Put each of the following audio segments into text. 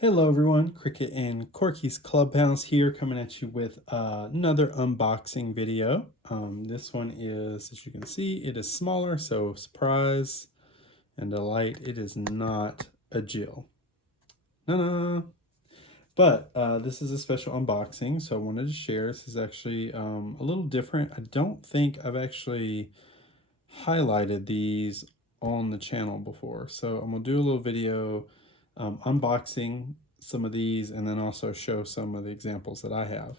Hello everyone, Cricket and Corky's Clubhouse here coming at you with another unboxing video. This one is, as you can see, it is smaller, so surprise and delight, it is not a Jill. No. But this is a special unboxing, so I wanted to share. This is actually a little different. I don't think I've actually highlighted these on the channel before, so I'm gonna do a little video unboxing some of these and then also show some of the examples that I have.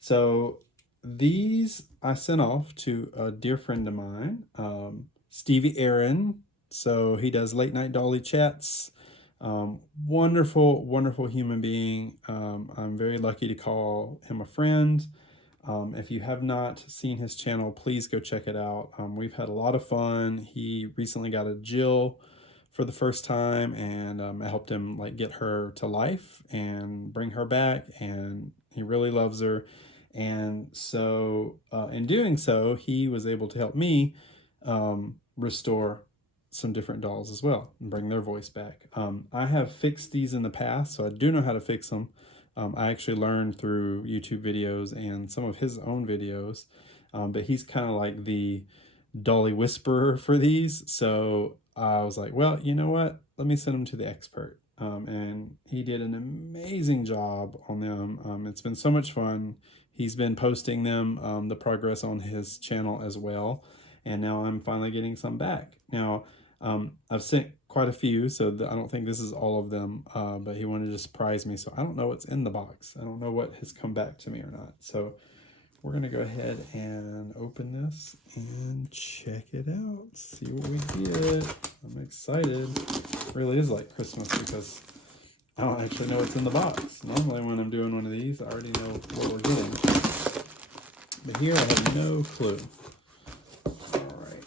So these I sent off to a dear friend of mine, Stevie Aaron. So he does late night dolly chats. Wonderful human being. I'm very lucky to call him a friend. If you have not seen his channel, please go check it out. We've had a lot of fun. He recently got a Jill for the first time, and I helped him like get her to life and bring her back, and he really loves her. And so in doing so, he was able to help me restore some different dolls as well and bring their voice back. I have fixed these in the past, so I do know how to fix them. I actually learned through YouTube videos and some of his own videos, but he's kind of like the dolly whisperer for these. So I was like, well, you know what? Let me send him to the expert. And he did an amazing job on them. It's been so much fun. He's been posting them, the progress on his channel as well. And now I'm finally getting some back. Now, I've sent quite a few, so I don't think this is all of them, but he wanted to surprise me, so I don't know what's in the box. I don't know what has come back to me or not. So we're going to go ahead and open this and check it out, see what we get. I'm excited. It really is like Christmas because I don't actually know what's in the box. Normally when I'm doing one of these, I already know what we're getting. But here I have no clue. All right.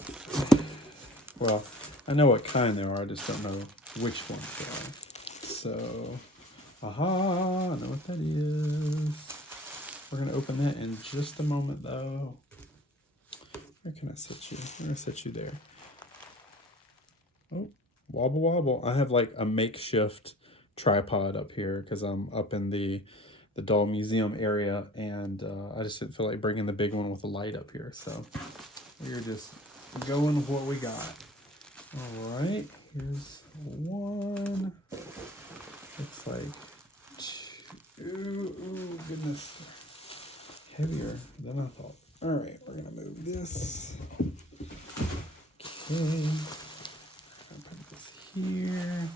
Well, I know what kind there are, I just don't know which ones they are. So, aha, I know what that is. We're going to open that in just a moment, though. Where can I set you? I'm going to set you there. Oh, wobble wobble. I have like a makeshift tripod up here because I'm up in the doll museum area, and I just didn't feel like bringing the big one with a light up here. So we're just going with what we got. All right, here's one. Looks like two. Ooh, goodness. Heavier than I thought. All right, we're gonna move this. Okay, I'll put this here.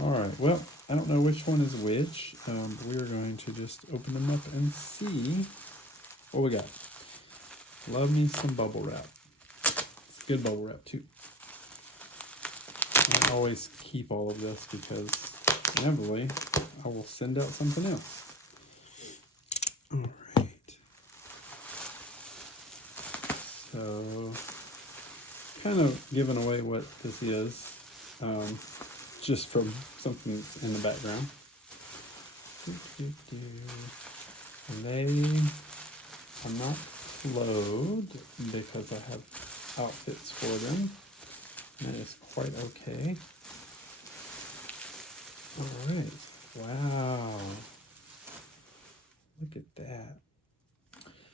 All right, well, I don't know which one is which, but we're going to just open them up and see what we got. Love me some bubble wrap. It's good bubble wrap too. I always keep all of this because inevitably I will send out something else. All right. So, kind of giving away what this is, just from something that's in the background. They are not flowed because I have outfits for them. That is quite okay. All right. Wow. Look at that.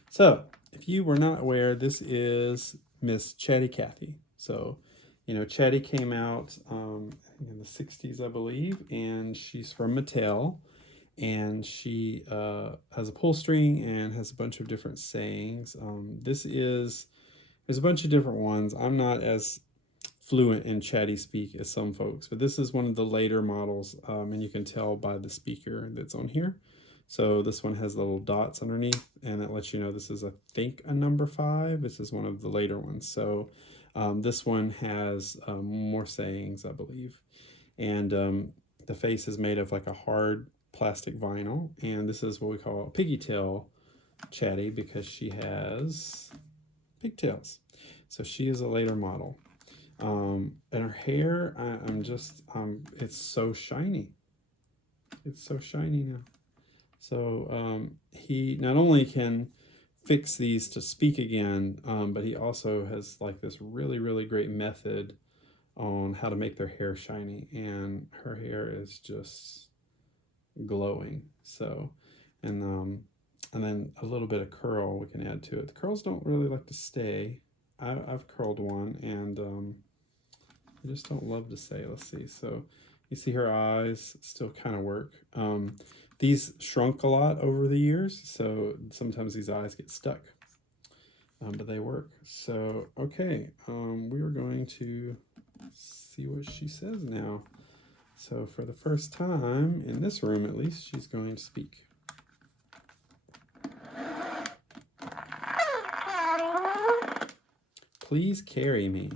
So, if you were not aware, this is Miss Chatty Cathy. So, you know, Chatty came out in the 60s, I believe, and she's from Mattel. And she has a pull string and has a bunch of different sayings. There's a bunch of different ones. I'm not as fluent in chatty speak as some folks, but this is one of the later models, and you can tell by the speaker that's on here. So this one has little dots underneath, and that lets you know this is, I think, a number 5. This is one of the later ones. So this one has more sayings, I believe. And the face is made of like a hard plastic vinyl, and this is what we call a piggy tail Chatty because she has pigtails. So she is a later model. And her hair, it's so shiny. It's so shiny now. So he not only can fix these to speak again, but he also has like this really great method on how to make their hair shiny, and her hair is just glowing. So, and then a little bit of curl we can add to it. The curls don't really like to stay. I've curled one, and I just don't love to stay. Let's see. So you see her eyes still kind of work. These shrunk a lot over the years, so sometimes these eyes get stuck, but they work. So, okay, we are going to see what she says now. So for the first time, in this room at least, she's going to speak. Please carry me.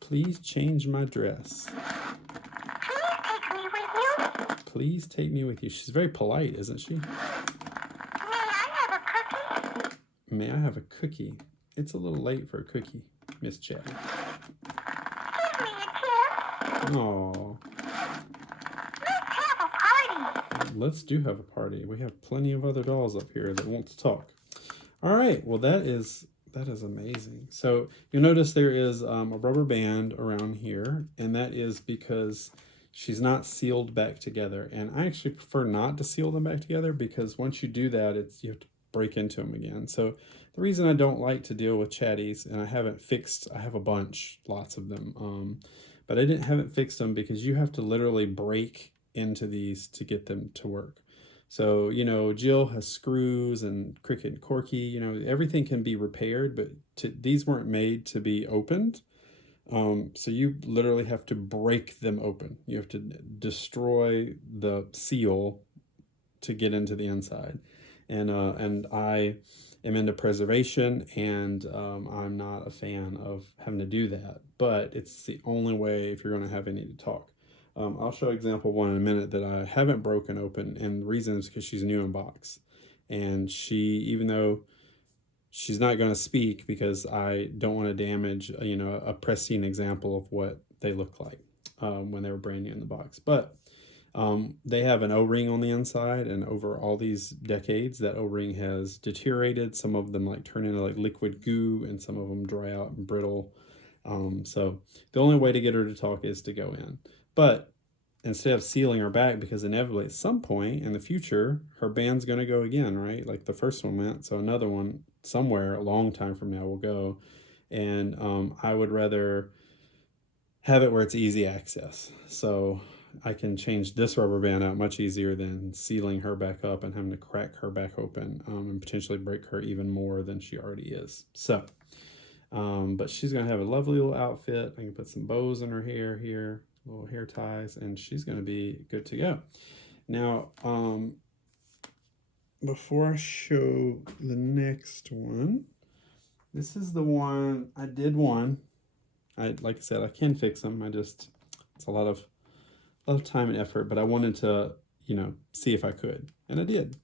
Please change my dress. Please take me with you. She's very polite, isn't she? May I have a cookie? May I have a cookie? It's a little late for a cookie, Miss Chatty. Give me a kiss. Aww. Let's have a party. Let's do have a party. We have plenty of other dolls up here that want to talk. All right. Well, that is amazing. So you'll notice there is a rubber band around here, and that is because she's not sealed back together. And I actually prefer not to seal them back together, because once you do that, you have to break into them again. So the reason I don't like to deal with chatties, and I have a bunch, lots of them, but I haven't fixed them because you have to literally break into these to get them to work. So, you know, Jill has screws, and Cricket and Corky, you know, everything can be repaired, but these weren't made to be opened. So you literally have to break them open. You have to destroy the seal to get into the inside. And I am into preservation, and I'm not a fan of having to do that, but it's the only way if you're going to have any to talk. I'll show example one in a minute that I haven't broken open, and the reason is because she's new in box, and even though she's not going to speak, because I don't want to damage, you know, a pristine example of what they look like when they were brand new in the box. But they have an O-ring on the inside, and over all these decades, that O-ring has deteriorated. Some of them like turn into like liquid goo, and some of them dry out and brittle. So the only way to get her to talk is to go in. But instead of sealing her back, because inevitably at some point in the future, her band's going to go again, right? Like the first one went, so another one somewhere a long time from now will go. And I would rather have it where it's easy access. So I can change this rubber band out much easier than sealing her back up and having to crack her back open and potentially break her even more than she already is. So, but she's going to have a lovely little outfit. I can put some bows in her hair here, little hair ties, and she's going to be good to go. Now, before I show the next one, this is the one, I did one. Like I said, I can fix them. It's a lot of time and effort, but I wanted to, you know, see if I could, and I did.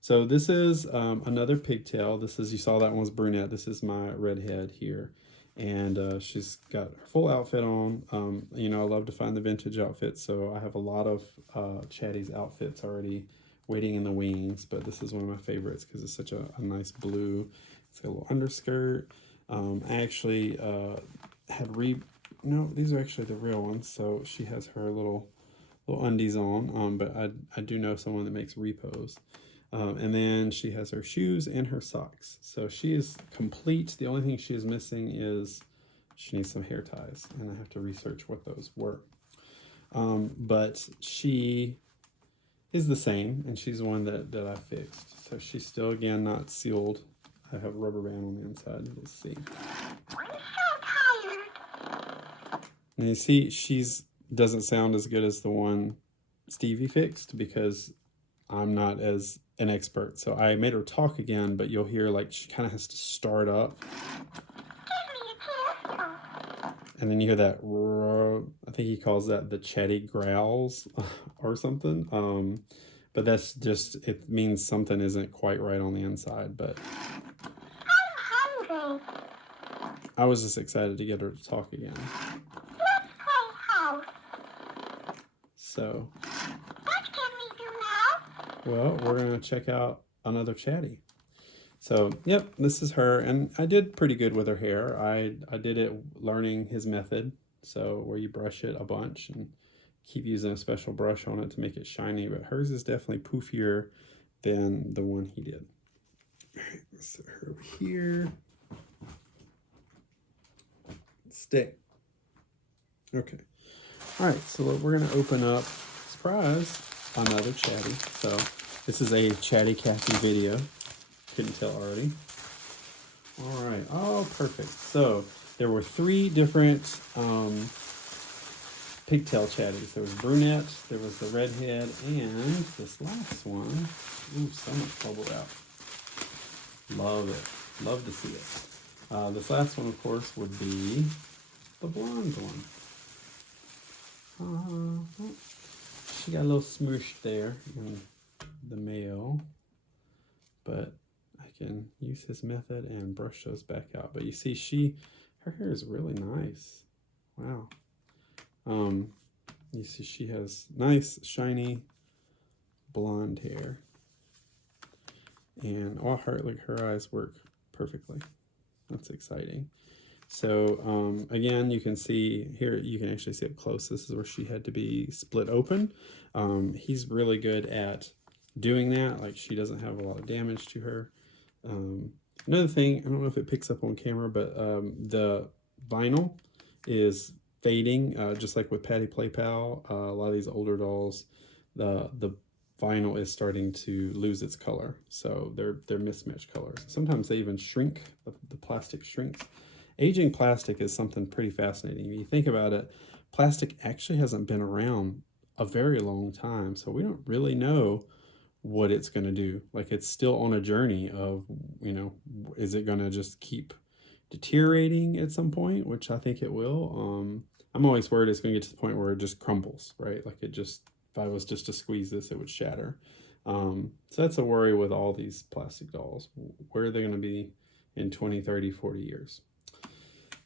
So this is another pigtail. You saw that one was brunette. This is my redhead here. And she's got her full outfit on. You know, I love to find the vintage outfits, so I have a lot of Chatty's outfits already waiting in the wings, but this is one of my favorites because it's such a nice blue. It's got a little underskirt. I actually no, these are actually the real ones, so she has her little undies on, but I do know someone that makes repos. And then she has her shoes and her socks. So she is complete. The only thing she is missing is she needs some hair ties, and I have to research what those were. But she is the same, and she's the one that I fixed. So she's still, again, not sealed. I have a rubber band on the inside. Let's see. I'm so tired. And you see, doesn't sound as good as the one Stevie fixed because I'm not as an expert. So I made her talk again, but you'll hear like she kind of has to start up. Give me a kiss. And then you hear that, I think he calls that the chatty growls or something. But that's just, it means something isn't quite right on the inside. But I'm hungry. I was just excited to get her to talk again. Let's play house. So, What can we do now? well, we're going to check out another Chatty. So, yep, this is her, and I did pretty good with her hair. I did it learning his method, so where you brush it a bunch and keep using a special brush on it to make it shiny, but hers is definitely poofier than the one he did. All right, let's set her over here. Stay. Okay. All right, so we're going to open up, surprise, another Chatty. So this is a Chatty Cathy video. Couldn't tell already. All right. Oh, perfect. So there were 3 different pigtail chatties. There was brunette, there was the redhead, and this last one. Ooh, so much bubble wrap. Love it. Love to see it. This last one, of course, would be the blonde one. She got a little smooshed there in the male, but I can use his method and brush those back out. But you see, her hair is really nice. Wow. You see she has nice, shiny, blonde hair. And her eyes work perfectly. That's exciting. So again, you can see here, you can actually see up close. This is where she had to be split open. He's really good at doing that. Like, she doesn't have a lot of damage to her. Another thing, I don't know if it picks up on camera, but the vinyl is fading, just like with Patty Play Pal. A lot of these older dolls, the vinyl is starting to lose its color, so they're mismatched colors. Sometimes they even shrink. The plastic shrinks. Aging plastic is something pretty fascinating. When you think about it, plastic actually hasn't been around a very long time, so we don't really know what it's going to do. Like, it's still on a journey of, is it going to just keep deteriorating at some point, which I think it will. I'm always worried it's going to get to the point where it just crumbles, right? Like, if I was just to squeeze this, it would shatter. So that's a worry with all these plastic dolls. Where are they going to be in 20, 30, 40 years?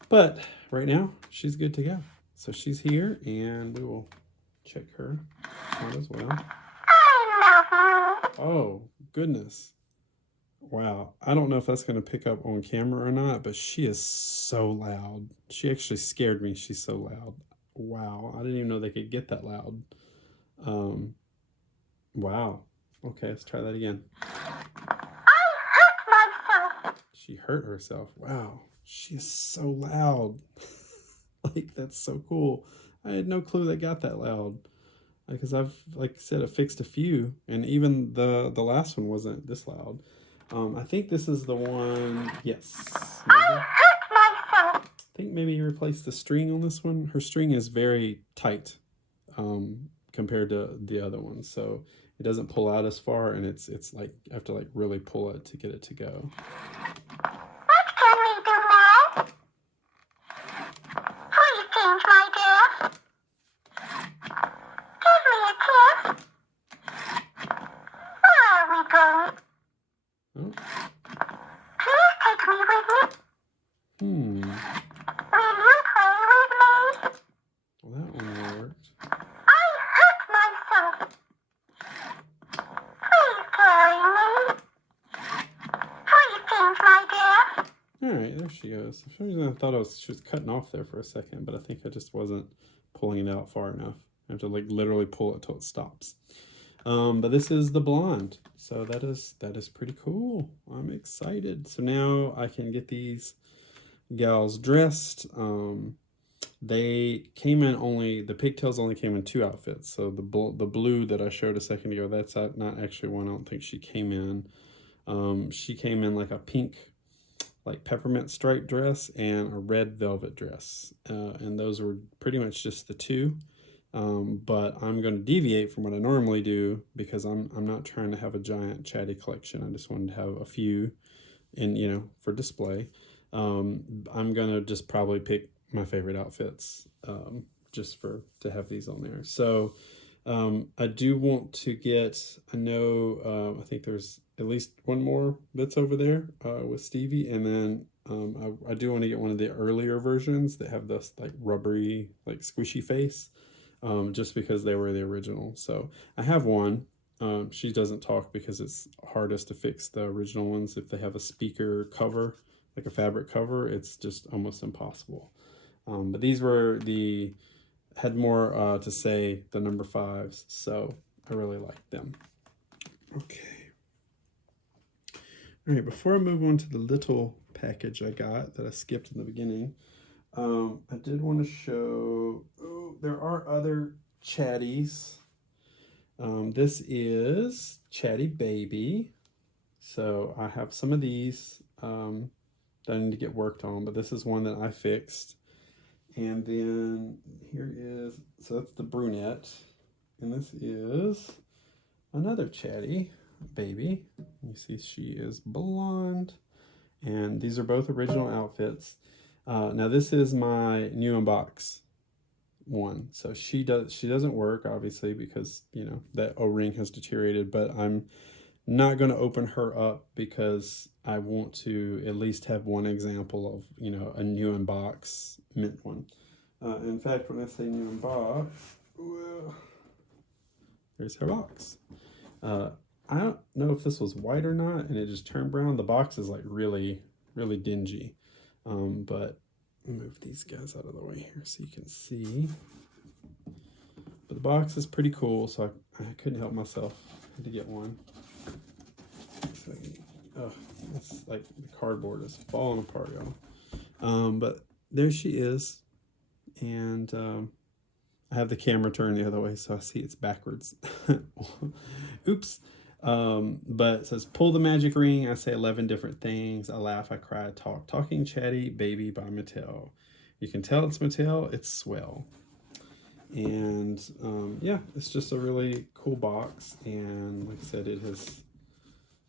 But right now, she's good to go. So she's here, and we will check her out as well. Oh, goodness. Wow. I don't know if that's going to pick up on camera or not, but she is so loud. She actually scared me. She's so loud. Wow. I didn't even know they could get that loud. Wow. Okay, let's try that again. I hurt myself. She hurt herself. Wow. She is so loud. Like, that's so cool. I had no clue they got that loud. Because I've, like I said, I fixed a few, and even the last one wasn't this loud. I think this is the one. Yes. Maybe. I hurt myself. I think maybe you replaced the string on this one. Her string is very tight compared to the other one, so it doesn't pull out as far, and it's like you have to like really pull it to get it to go. What can we do now? Please change my dress. Give me a kiss. Where are we going? Oh. Please take me with you. Will you play with me? Well, that one worked. I hurt myself. Please carry me. Please change my dress. All right, there she goes. For some reason, I thought she was cutting off there for a second, but I think I just wasn't pulling it out far enough. I have to like literally pull it till it stops. But this is the blonde, so that is pretty cool. I'm excited. So now I can get these gals dressed. They came in the pigtails only came in 2 outfits. So the blue that I showed a second ago, that's not actually one. I don't think she came in. She came in like a pink, like peppermint stripe dress and a red velvet dress, and those were pretty much just the 2. But I'm going to deviate from what I normally do because I'm not trying to have a giant Chatty collection. I just wanted to have a few for display. I'm going to just probably pick my favorite outfits just to have these on there. So I do want to get, I think there's at least one more that's over there with Stevie, and then I do want to get one of the earlier versions that have this like rubbery, like squishy face. Just because they were the original. So I have one. She doesn't talk because it's hardest to fix the original ones. If they have a speaker cover, like a fabric cover, it's just almost impossible. But these had more to say, the number 5s, so I really like them. Okay. All right, before I move on to the little package I got that I skipped in the beginning, I did want to show, there are other Chatties. This is Chatty Baby. So I have some of these that I need to get worked on, but this is one that I fixed. And then here is, so that's the brunette. And this is another Chatty Baby. You see she is blonde. And these are both original outfits. Now this is my new unbox one. So she doesn't work, obviously, because, you know, that O-ring has deteriorated, but I'm not going to open her up because I want to at least have one example of, you know, a new unbox mint one. In fact, when I say new unbox, there's her box. I don't know if this was white or not, and it just turned brown. The box is like really, really dingy. But move these guys out of the way here so you can see. But the box is pretty cool, so I couldn't help myself. I had to get one. So, it's like the cardboard is falling apart, y'all. But there she is, and I have the camera turned the other way, so I see it's backwards. Oops. But it says, pull the magic ring. I say 11 different things. I laugh, I cry, I talk. Talking Chatty Baby by Mattel. You can tell it's Mattel. It's swell. And yeah, it's just a really cool box. And like I said, it has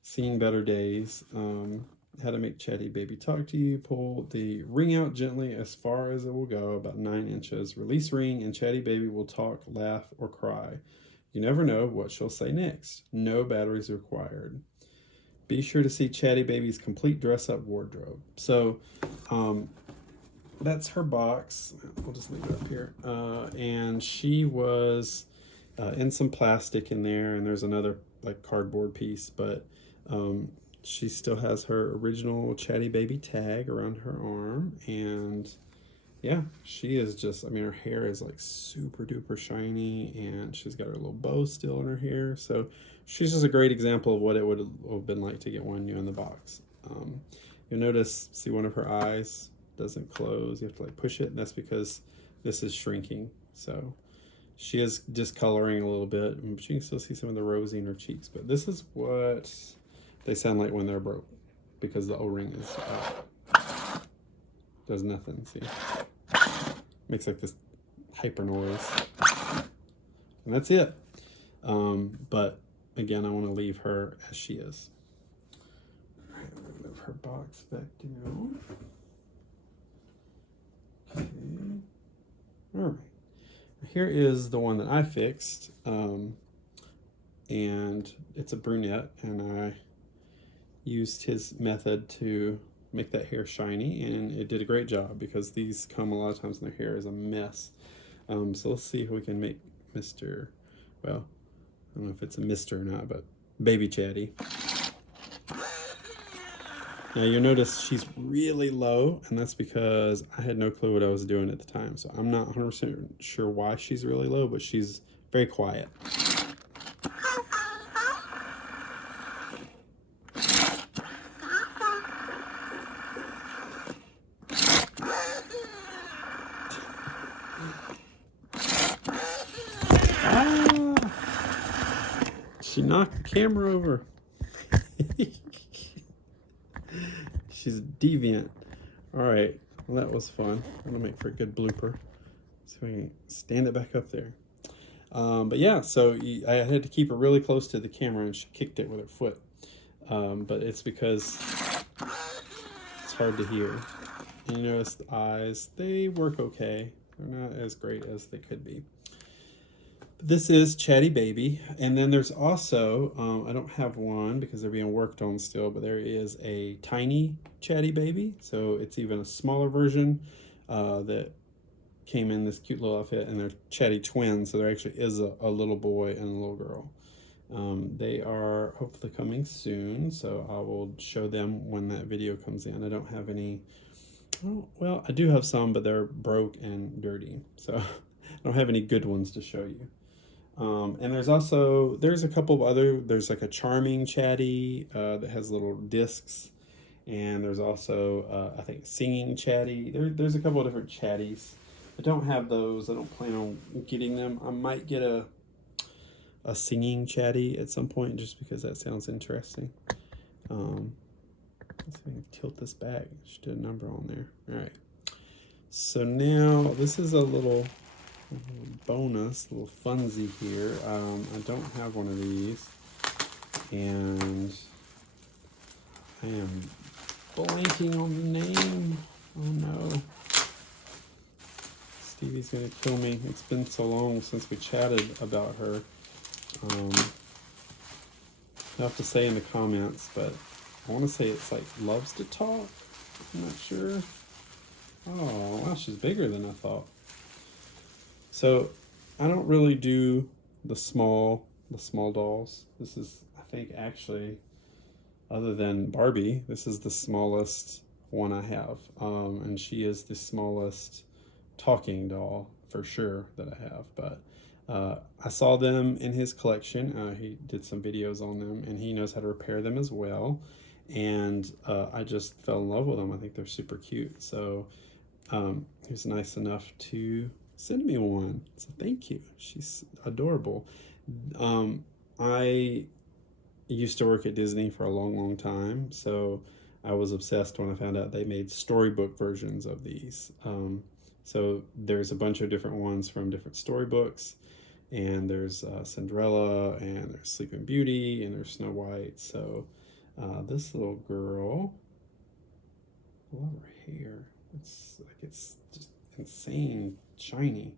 seen better days. How to make Chatty Baby talk to you. Pull the ring out gently as far as it will go, about 9 inches. Release ring and Chatty Baby will talk, laugh, or cry. You never know what she'll say next. No batteries required. Be sure to see Chatty Baby's complete dress-up wardrobe. So that's her box. We'll just leave it up here. And she was in some plastic in there, and there's another like cardboard piece, but she still has her original Chatty Baby tag around her arm, and yeah, she is just, I mean, her hair is like super duper shiny, and she's got her little bow still in her hair. So she's just a great example of what it would have been like to get one new in the box. You'll notice, see, one of her eyes doesn't close. You have to like push it, and that's because this is shrinking. So she is discoloring a little bit, but you can still see some of the rosy in her cheeks. But this is what they sound like when they're broke, because the O-ring is does nothing. See, makes like this hyper noise, and that's it. But again, I want to leave her as she is. All right, I'm gonna move her box back down. Okay. All right. Here is the one that I fixed, and it's a brunette, and I used his method to make that hair shiny, and it did a great job, because these come a lot of times and their hair is a mess. So let's see if we can make Mr. Well, I don't know if it's a Mr. or not, but Baby Chatty. Now you'll notice she's really low, and that's because I had no clue what I was doing at the time. So I'm not 100% sure why she's really low, but she's very quiet. She knocked the camera over. She's deviant. All right, well, that was fun. I'm gonna make for a good blooper. So we can stand it back up there. But yeah, so I had to keep her really close to the camera, and she kicked it with her foot. But it's because it's hard to hear. And you notice the eyes, they work okay. They're not as great as they could be. This is Chatty Baby, and then there's also, I don't have one because they're being worked on still, but there is a tiny Chatty Baby, so it's even a smaller version that came in this cute little outfit, and they're Chatty twins, so there actually is a little boy and a little girl. They are hopefully coming soon, so I will show them when that video comes in. I don't have any. Oh, well, I do have some, but they're broke and dirty, so I don't have any good ones to show you. And there's a couple of other. There's like a charming chatty that has little discs, and there's also I think singing chatty. There's a couple of different chatties. I don't have those. I don't plan on getting them. I might get a singing chatty at some point just because that sounds interesting. Let's see if I can tilt this back. Just did a number on there. All right. So now this is a little bonus, a little funsy here. I don't have one of these, and I am blanking on the name. Oh no. Stevie's gonna kill me. It's been so long since we chatted about her. You'll have to say in the comments, but I want to say it's like loves to talk. I'm not sure. Oh, wow, she's bigger than I thought. So I don't really do the small dolls. This is, I think, actually, other than Barbie, this is the smallest one I have. And she is the smallest talking doll for sure that I have. But I saw them in his collection. He did some videos on them, and he knows how to repair them as well. And I just fell in love with them. I think they're super cute. So he was nice enough to send me one. So thank you. She's adorable. I used to work at Disney for a long time, so I was obsessed when I found out they made storybook versions of these. So there's a bunch of different ones from different storybooks, and there's Cinderella, and there's Sleeping Beauty, and there's Snow White. So this little girl, I love her hair. It's just insane shiny.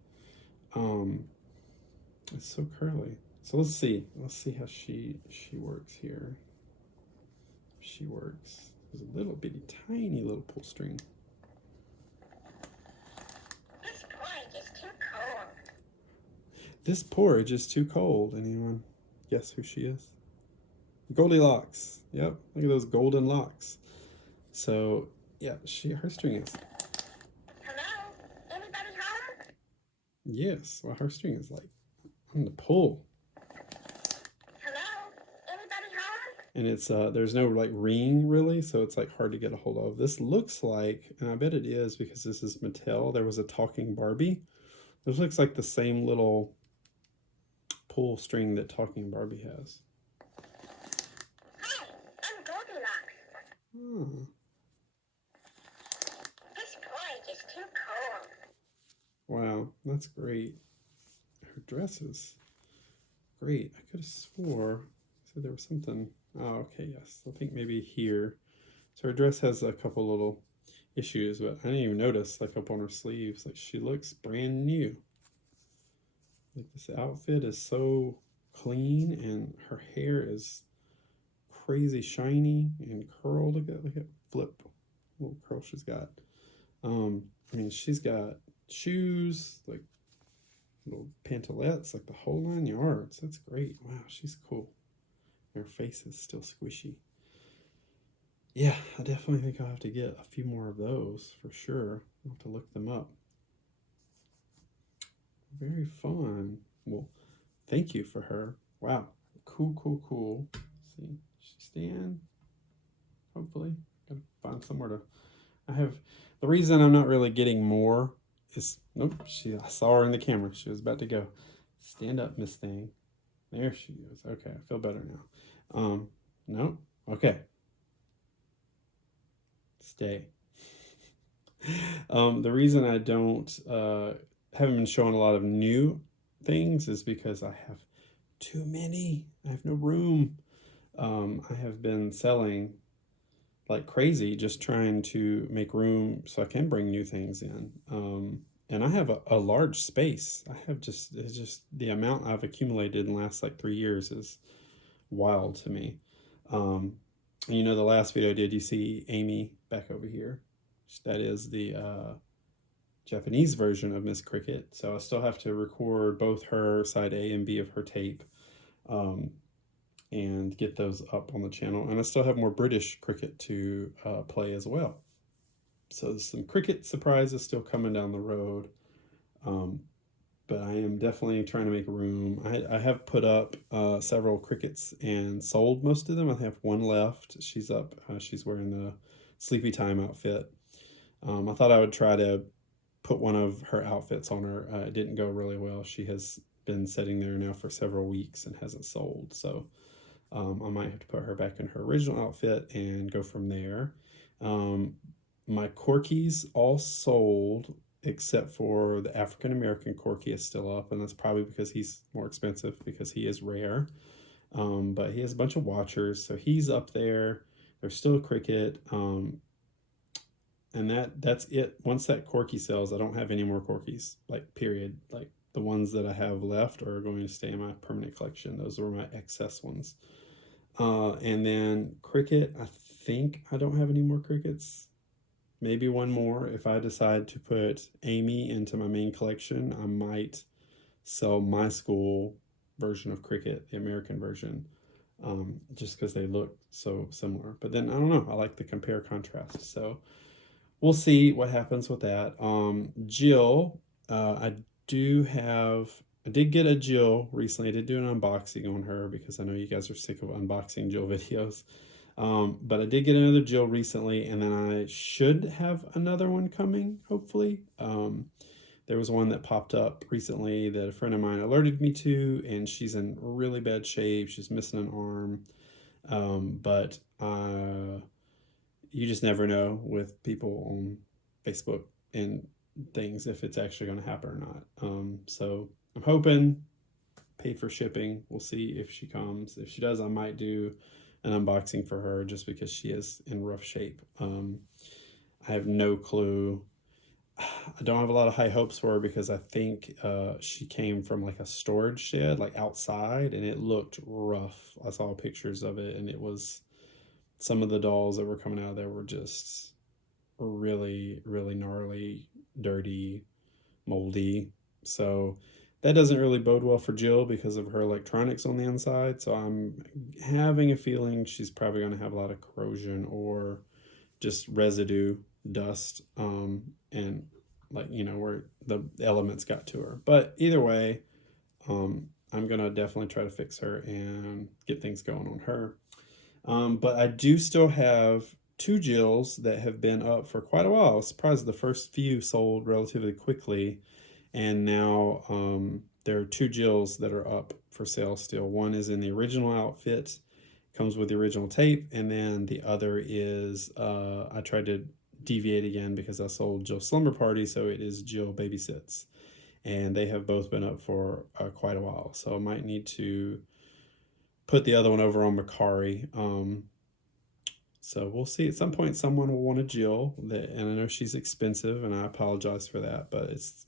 It's so curly. So let's see how she works here. She works. There's a little bitty tiny little pull string. This porridge is too cold. This porridge is too cold. Anyone guess who she is? Goldilocks. Yep, look at those golden locks. So yeah, her string is. Hello? Anybody home? Yes, well, her string is like on the pull. Hello? Anybody home? And it's there's no like ring really, so it's like hard to get a hold of. This looks like, and I bet it is because this is Mattel, there was a talking Barbie. This looks like the same little pull string that talking Barbie has. Hi, I'm Goldilocks. Oh, This porridge is too cold. wow, that's great. Her dress is great. I could have swore so there was something. Oh, okay, yes. I think maybe here. So her dress has a couple little issues, but I didn't even notice like up on her sleeves. Like she looks brand new. Like this outfit is so clean, and her hair is crazy shiny and curled. Look at Flip, little curl she's got. I mean, she's got shoes, like little pantalettes, like the whole 9 yards. That's great. Wow, she's cool. Her face is still squishy. Yeah, I definitely think I'll have to get a few more of those for sure. I'll have to look them up. Very fun. Well, thank you for her. Wow, cool. Let's see, she stand. Hopefully, gotta find somewhere to. I have the reason I'm not really getting more is nope. I saw her in the camera. She was about to go. Stand up, Miss Thing. There she is. Okay, I feel better now. No, okay. Stay. The reason I don't haven't been showing a lot of new things is because I have too many. I have no room. I have been selling like crazy, just trying to make room so I can bring new things in. And I have a large space. It's just the amount I've accumulated in the last like 3 years is wild to me. You know, the last video I did, you see Amy back over here. That is the Japanese version of Miss Cricket. So I still have to record both her side A and B of her tape. and get those up on the channel. And I still have more British cricket to play as well. So there's some cricket surprises still coming down the road. But I am definitely trying to make room. I have put up several crickets and sold most of them. I have one left. She's up. She's wearing the Sleepy Time outfit. I thought I would try to put one of her outfits on her. It didn't go really well. She has been sitting there now for several weeks and hasn't sold. So I might have to put her back in her original outfit and go from there. My Corgis all sold except for the African American Corgi is still up, and that's probably because he's more expensive because he is rare. But he has a bunch of watchers, so he's up there. There's still a cricket, and that's it. Once that Corgi sells, I don't have any more Corgis. Like period. Like the ones that I have left are going to stay in my permanent collection. Those were my excess ones. And then cricket, I think I don't have any more crickets. Maybe one more. If I decide to put Amy into my main collection, I might sell my school version of cricket, the American version, just because they look so similar. But then I don't know. I like the compare contrast. So we'll see what happens with that. Jill, I do have. I did get a Jill recently. I did do an unboxing on her because I know you guys are sick of unboxing Jill videos. But I did get another Jill recently, and then I should have another one coming, hopefully. There was one that popped up recently that a friend of mine alerted me to, and she's in really bad shape. She's missing an arm. But you just never know with people on Facebook and things if it's actually going to happen or not. So I'm hoping, pay for shipping. We'll see if she comes. If she does, I might do an unboxing for her just because she is in rough shape. I have no clue. I don't have a lot of high hopes for her because I think she came from like a storage shed, like outside, and it looked rough. I saw pictures of it, and it was some of the dolls that were coming out of there were just really, really gnarly, dirty, moldy. So that doesn't really bode well for Jill because of her electronics on the inside. So I'm having a feeling she's probably going to have a lot of corrosion or just residue, dust, and like, where the elements got to her. But either way, I'm going to definitely try to fix her and get things going on her. But I do still have two Jills that have been up for quite a while. I was surprised the first few sold relatively quickly. And now there are two Jills that are up for sale still. One is in the original outfit, comes with the original tape, and then the other is I tried to deviate again because I sold Jill Slumber Party, so it is Jill Babysits. And they have both been up for quite a while. So I might need to put the other one over on Macari. So we'll see. At some point, someone will want a Jill, and I know she's expensive, and I apologize for that, but it's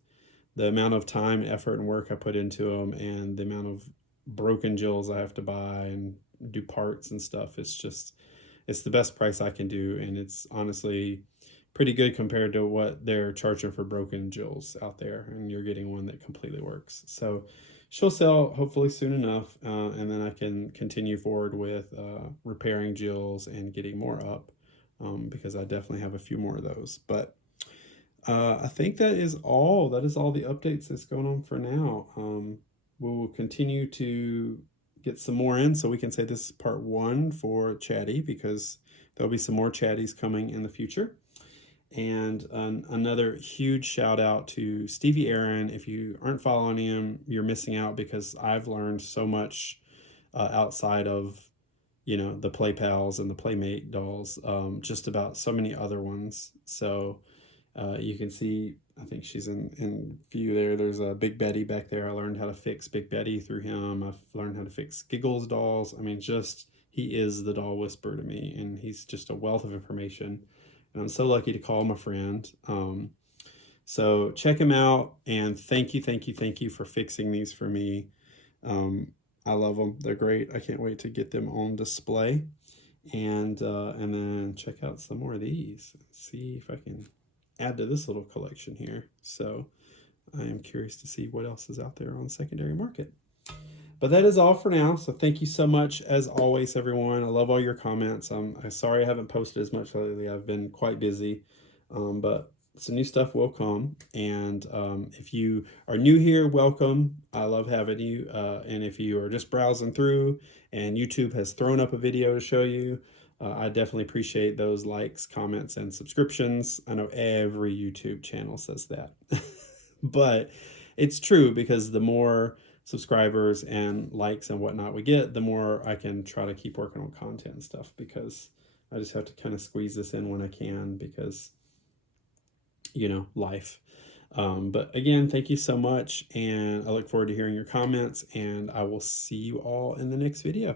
the amount of time, effort, and work I put into them, and the amount of broken Jills I have to buy and do parts and stuff. It's the best price I can do, and it's honestly pretty good compared to what they're charging for broken Jills out there, and you're getting one that completely works. So she'll sell hopefully soon enough, and then I can continue forward with repairing Jills and getting more up, because I definitely have a few more of those. But I think that is all. That is all the updates that's going on for now. We will continue to get some more in, so we can say this is part one for Chatty, because there'll be some more Chatties coming in the future. And another huge shout out to Stevie Aaron. If you aren't following him, you're missing out, because I've learned so much outside of the Play Pals and the Playmate dolls, just about so many other ones. So you can see, I think she's in view there. There's a Big Betty back there. I learned how to fix Big Betty through him. I've learned how to fix Giggles dolls. I mean, he is the doll whisperer to me, and he's just a wealth of information. And I'm so lucky to call him a friend. So check him out, and thank you for fixing these for me. I love them. They're great. I can't wait to get them on display. And then check out some more of these. See if I can add to this little collection here. So I am curious to see what else is out there on the secondary market. But that is all for now. So thank you so much, as always, everyone. I love all your comments. I'm sorry I haven't posted as much lately. I've been quite busy, but some new stuff will come. And if you are new here, welcome. I love having you. And if you are just browsing through and YouTube has thrown up a video to show you, I definitely appreciate those likes, comments, and subscriptions. I know every YouTube channel says that, but it's true, because the more subscribers and likes and whatnot we get, the more I can try to keep working on content and stuff, because I just have to kind of squeeze this in when I can, because, life. But again, thank you so much, and I look forward to hearing your comments, and I will see you all in the next video.